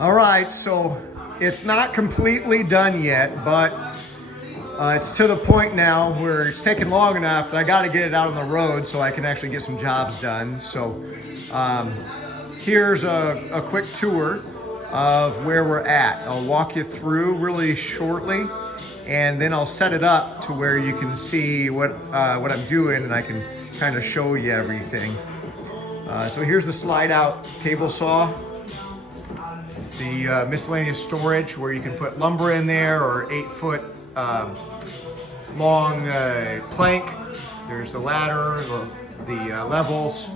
All right, so it's not completely done yet, but it's to the point now where it's taken long enough that I got to get it out on the road so I can actually get some jobs done. So here's a quick tour of where we're at. I'll walk you through really shortly, and then I'll set it up to where you can see what I'm doing, and I can kind of show you everything. So here's the slide out table saw. The miscellaneous storage where you can put lumber in there, or 8-foot long plank. There's the ladder, the levels.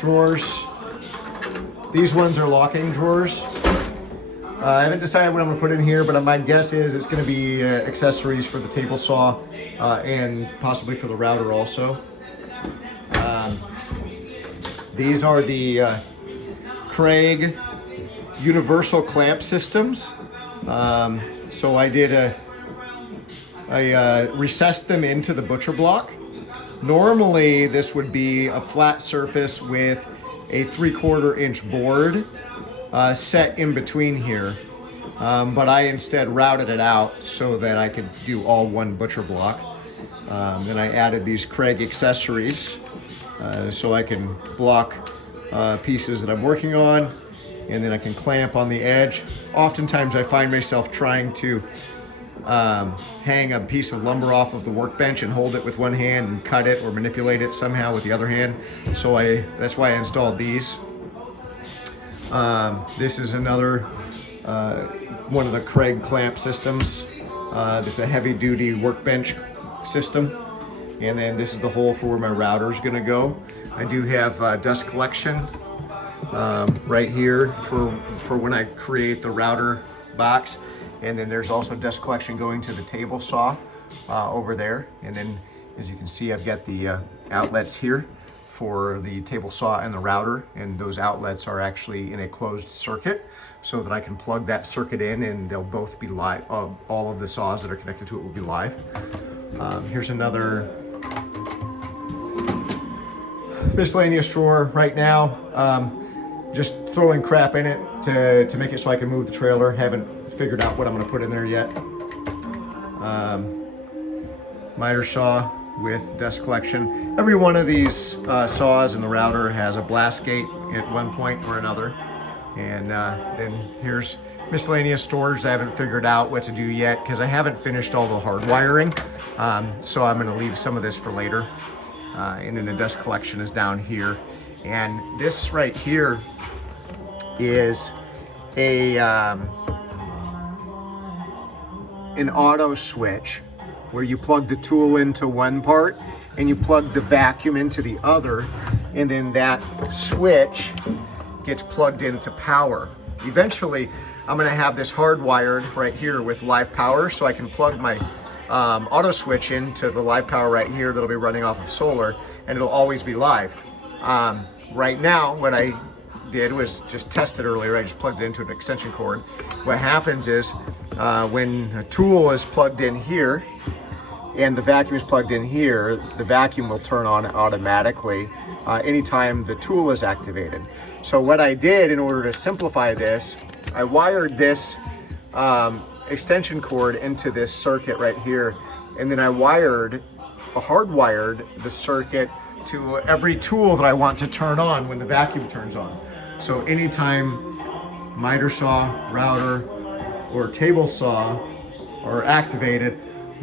Drawers. These ones are locking drawers. I haven't decided what I'm going to put in here, but my guess is it's going to be accessories for the table saw and possibly for the router also. These are the Kreg universal clamp systems. So I recessed them into the butcher block. Normally this would be a flat surface with a 3/4 inch board set in between here. But I instead routed it out so that I could do all one butcher block. Then I added these Kreg accessories so I can block pieces that I'm working on, and then I can clamp on the edge. Oftentimes I find myself trying to hang a piece of lumber off of the workbench and hold it with one hand and cut it or manipulate it somehow with the other hand. So that's why I installed these. This is another one of the Kreg clamp systems. This is a heavy duty workbench system. And then this is the hole for where my router is going to go. I do have dust collection right here for when I create the router box. And then there's also dust collection going to the table saw over there. And then as you can see, I've got the outlets here for the table saw and the router. And those outlets are actually in a closed circuit so that I can plug that circuit in and they'll both be live. All of the saws that are connected to it will be live. Here's another miscellaneous drawer right now. Just throwing crap in it to make it so I can move the trailer. Haven't figured out what I'm going to put in there yet. Miter saw with dust collection. Every one of these saws in the router has a blast gate at one point or another. And then here's miscellaneous storage. I haven't figured out what to do yet because I haven't finished all the hard wiring. So I'm going to leave some of this for later. And then the dust collection is down here. And this right here is an auto switch where you plug the tool into one part and you plug the vacuum into the other, and then that switch gets plugged into power. Eventually I'm going to have this hardwired right here with live power, so I can plug my auto switch into the live power right here that'll be running off of solar, and it'll always be live. Right now what I did was just test it earlier. I just plugged it into an extension cord. What happens is when a tool is plugged in here and the vacuum is plugged in here, the vacuum will turn on automatically anytime the tool is activated. So what I did in order to simplify this, I wired this extension cord into this circuit right here, and then I hardwired the circuit to every tool that I want to turn on when the vacuum turns on. So anytime miter saw, router, or table saw are activated,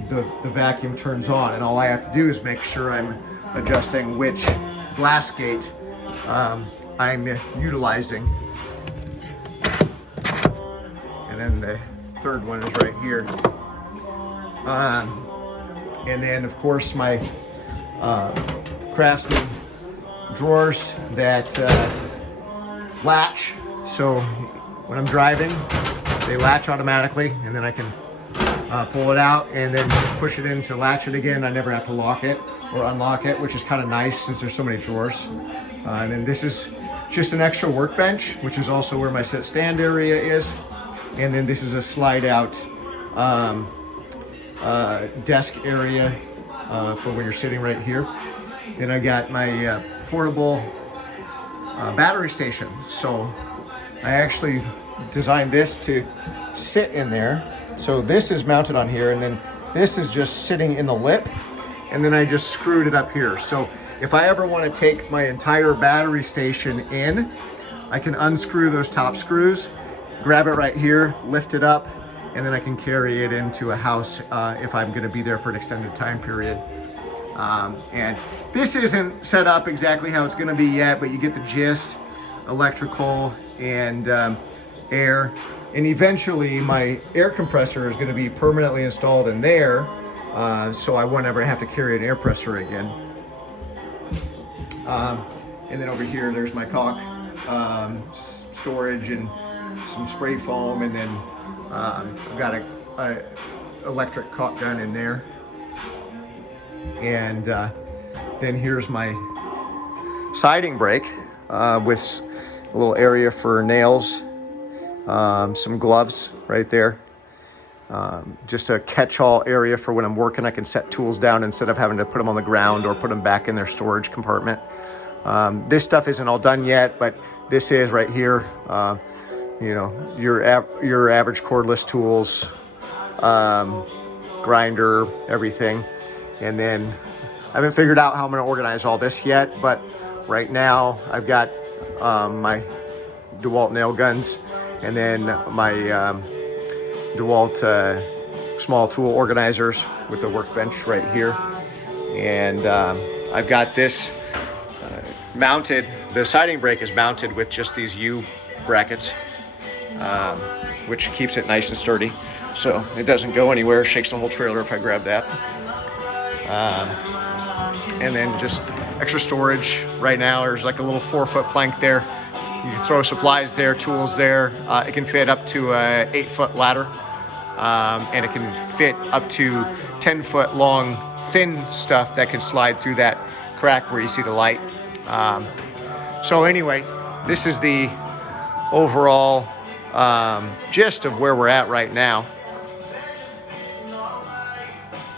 the vacuum turns on, and all I have to do is make sure I'm adjusting which blast gate I'm utilizing. And then the third one is right here. And then of course my Craftsman drawers that latch. So when I'm driving, they latch automatically, and then I can pull it out and then push it in to latch it again. I never have to lock it or unlock it, which is kind of nice since there's so many drawers. And then this is just an extra workbench, which is also where my sit stand area is. And then this is a slide out desk area for when you're sitting right here. Then I got my portable battery station. So I actually designed this to sit in there. So this is mounted on here, and then this is just sitting in the lip, and then I just screwed it up here. So if I ever want to take my entire battery station in, I can unscrew those top screws, grab it right here, lift it up, and then I can carry it into a house if I'm going to be there for an extended time period. And this isn't set up exactly how it's going to be yet, but you get the gist. Electrical and air, and eventually my air compressor is going to be permanently installed in there, so I won't ever have to carry an air compressor again. And then over here there's my caulk storage and some spray foam, and then I've got a electric caulk gun in there. And then here's my siding break with a little area for nails, some gloves right there. Just a catch-all area for when I'm working. I can set tools down instead of having to put them on the ground or put them back in their storage compartment. This stuff isn't all done yet, but this is right here. You know, your average cordless tools, grinder, everything. And then I haven't figured out how I'm going to organize all this yet, but right now I've got my DeWalt nail guns, and then my DeWalt small tool organizers with the workbench right here. And I've got this mounted. The siding brake is mounted with just these U brackets, which keeps it nice and sturdy, so it doesn't go anywhere. Shakes the whole trailer if I grab that. And then just extra storage. Right now there's like a little 4-foot plank there. You can throw supplies there, tools there. It can fit up to a 8-foot ladder, and it can fit up to 10-foot long thin stuff that can slide through that crack where you see the light. So anyway, this is the overall gist of where we're at right now.